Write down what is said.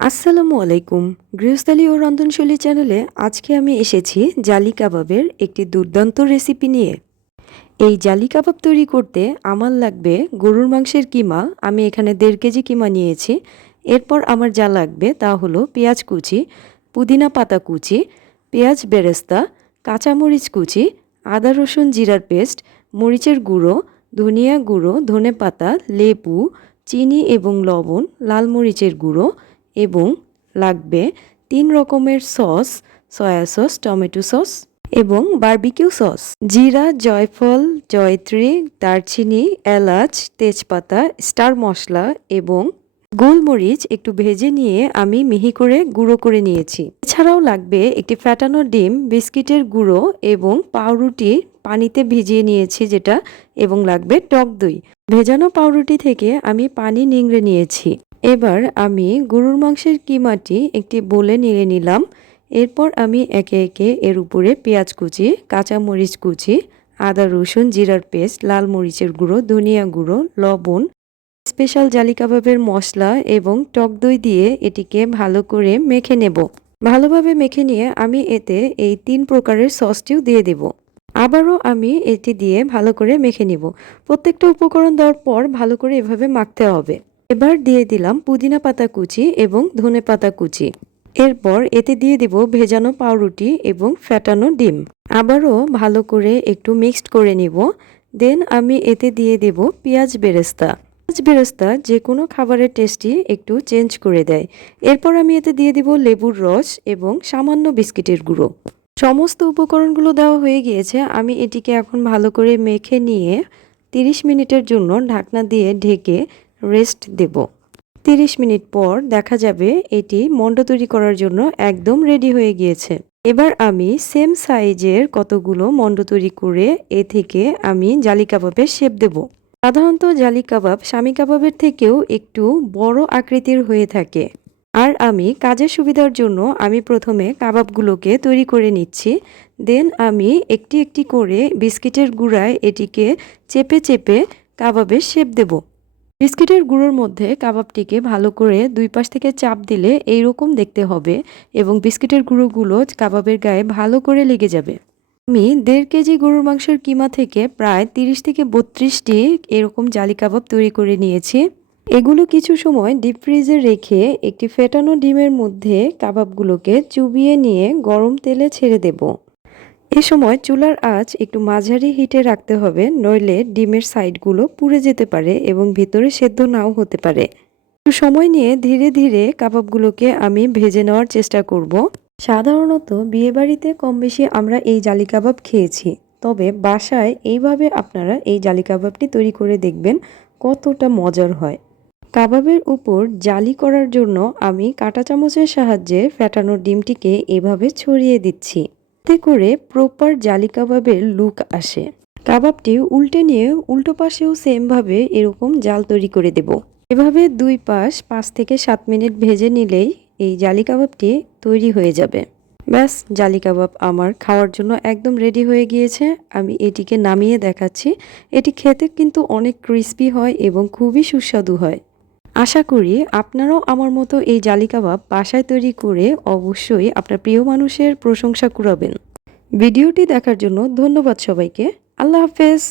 আসসালামু আলাইকুম। গৃহস্থালী ও রন্ধনশৈলী চ্যানেলে আজকে আমি এসেছি জালি কাবাবের একটি দুর্দান্ত রেসিপি নিয়ে। এই জালি কাবাব তৈরি করতে আমার লাগবে গরুর মাংসের কিমা। আমি এখানে 1.5 কেজি কিমা নিয়েছি। এরপর আমার যা লাগবে তা হলো পেঁয়াজ কুচি, পুদিনা পাতা কুচি, পেঁয়াজ বেরেস্তা, কাঁচামরিচ কুচি, আদা রসুন জিরার পেস্ট, মরিচের গুঁড়ো, ধনিয়া গুঁড়ো, ধনেপাতা, লেবু, চিনি এবং লবণ, লাল মরিচের গুঁড়ো এবং লাগবে 3 রকমের sauce, soya sauce, tomato sauce এবং বারবিকিউ সস। জিরা, জয়ফল, জয়ত্রী, দারচিনি, এলাচ, তেজপাতা, স্টার মশলা এবং গোলমরিচ একটু ভেজে নিয়ে আমি মিহি করে গুঁড়ো করে নিয়েছি। এছাড়াও লাগবে একটি ফ্যাটানো ডিম, বিস্কিটের গুঁড়ো এবং পাউরুটি পানিতে ভিজিয়ে নিয়েছি যেটা, এবং লাগবে টক দই। ভেজানো পাউরুটি থেকে আমি পানি নিংড়ে নিয়েছি। এবার আমি গরুর মাংসের কিমাটি একটি বোলে নিয়ে নিলাম। এরপর আমি একে একে এর উপরে পেঁয়াজ কুচি, কাঁচামরিচ কুচি, আদা রসুন জিরার পেস্ট, লাল মরিচের গুঁড়ো, ধনিয়া গুঁড়ো, লবণ, স্পেশাল জালি কাবাবের মশলা এবং টক দই দিয়ে এটিকে ভালো করে মেখে নেব। ভালোভাবে মেখে নিয়ে আমি এতে এই 3 প্রকারের সসটিও দিয়ে দেব। আবারও আমি এটি দিয়ে ভালো করে মেখে নিব। প্রত্যেকটা উপকরণ দেওয়ার পর ভালো করে এভাবে মাখতে হবে। এবার দিয়ে দিলাম পুদিনা পাতা কুচি এবং ধনে পাতা কুচি। এরপর এতে দিয়ে দেব ভেজানো পাউরুটি এবং ফ্যাটানো ডিম। আবারও ভালো করে একটু মিক্সড করে নিব। দেন আমি এতে দিয়ে দেব পেঁয়াজ বেরেস্তা। পেঁয়াজ বেরেস্তা যে কোনো খাবারের টেস্টই একটু চেঞ্জ করে দেয়। এরপর আমি এতে দিয়ে দিব লেবুর রস এবং সামান্য বিস্কিটের গুঁড়ো। সমস্ত উপকরণগুলো দেওয়া হয়ে গিয়েছে। আমি এটিকে এখন ভালো করে মেখে নিয়ে 30 মিনিটের জন্য ঢাকনা দিয়ে ঢেকে রেস্ট দেব। 30 মিনিট পর দেখা যাবে এটি মণ্ড তৈরি করার জন্য একদম রেডি হয়ে গিয়েছে। এবার আমি সেম সাইজের কতগুলো মণ্ড তৈরি করে এ থেকে আমি জালি কাবাবের শেপ দেব। সাধারণত জালি কাবাব শামি কাবাবের থেকেও একটু বড় আকৃতির হয়ে থাকে। আর আমি কাজের সুবিধার জন্য আমি প্রথমে কাবাবগুলোকে তৈরি করে নিচ্ছি। দেন আমি একটি একটি করে বিস্কিটের গুঁড়ায় এটিকে চেপে চেপে কাবাবের শেপ দেব। বিস্কিটের গুঁড়োর মধ্যে কাবাবটিকে ভালো করে 2 পাশ থেকে চাপ দিলে এইরকম দেখতে হবে এবং বিস্কিটের গুঁড়োগুলো কাবাবের গায়ে ভালো করে লেগে যাবে। আমি 1.5 কেজি গরুর মাংসের কিমা থেকে প্রায় 30 থেকে 32টি এরকম জালি কাবাব তৈরি করে নিয়েছি। এগুলো কিছু সময় ডিপ ফ্রিজে রেখে একটি ফেটানো ডিমের মধ্যে কাবাবগুলোকে চুবিয়ে নিয়ে গরম তেলে ছেড়ে দেব। এ সময় চুলার আঁচ একটু মাঝারি হিটে রাখতে হবে, নইলে ডিমের সাইডগুলো পুড়ে যেতে পারে এবং ভিতরে সেদ্ধ নাও হতে পারে। একটু সময় নিয়ে ধীরে ধীরে কাবাবগুলোকে আমি ভেজে নেওয়ার চেষ্টা করব। সাধারণত বিয়েবাড়িতে কম বেশি আমরা এই জালি কাবাব খেয়েছি, তবে বাসায় এইভাবে আপনারা এই জালি কাবাবটি তৈরি করে দেখবেন কতটা মজার হয়। কাবাবের উপর জালি করার জন্য আমি কাঁটা চামচের সাহায্যে ফ্যাটানো ডিমটিকে এভাবে ছড়িয়ে দিচ্ছি, এতে করে প্রপার জালি কাবাবের লুক আসে। কাবাবটি উল্টে নিয়ে উল্টো পাশেও সেমভাবে এরকম জাল তৈরি করে দেব। এভাবে 2 পাশ 5 থেকে 7 মিনিট ভেজে নিলেই এই জালি কাবাবটি তৈরি হয়ে যাবে। ব্যাস, জালি কাবাব আমার খাওয়ার জন্য একদম রেডি হয়ে গিয়েছে। আমি এটিকে নামিয়ে দেখাচ্ছি। এটি খেতে কিন্তু অনেক ক্রিস্পি হয় এবং খুবই সুস্বাদু হয়। আশা করি আপনারাও আমার মতো এই জালি কাবাব বাসায় তৈরি করে অবশ্যই আপনার প্রিয় মানুষের প্রশংসা কুড়াবেন। ভিডিওটি দেখার জন্য ধন্যবাদ সবাইকে। আল্লাহ হাফেজ।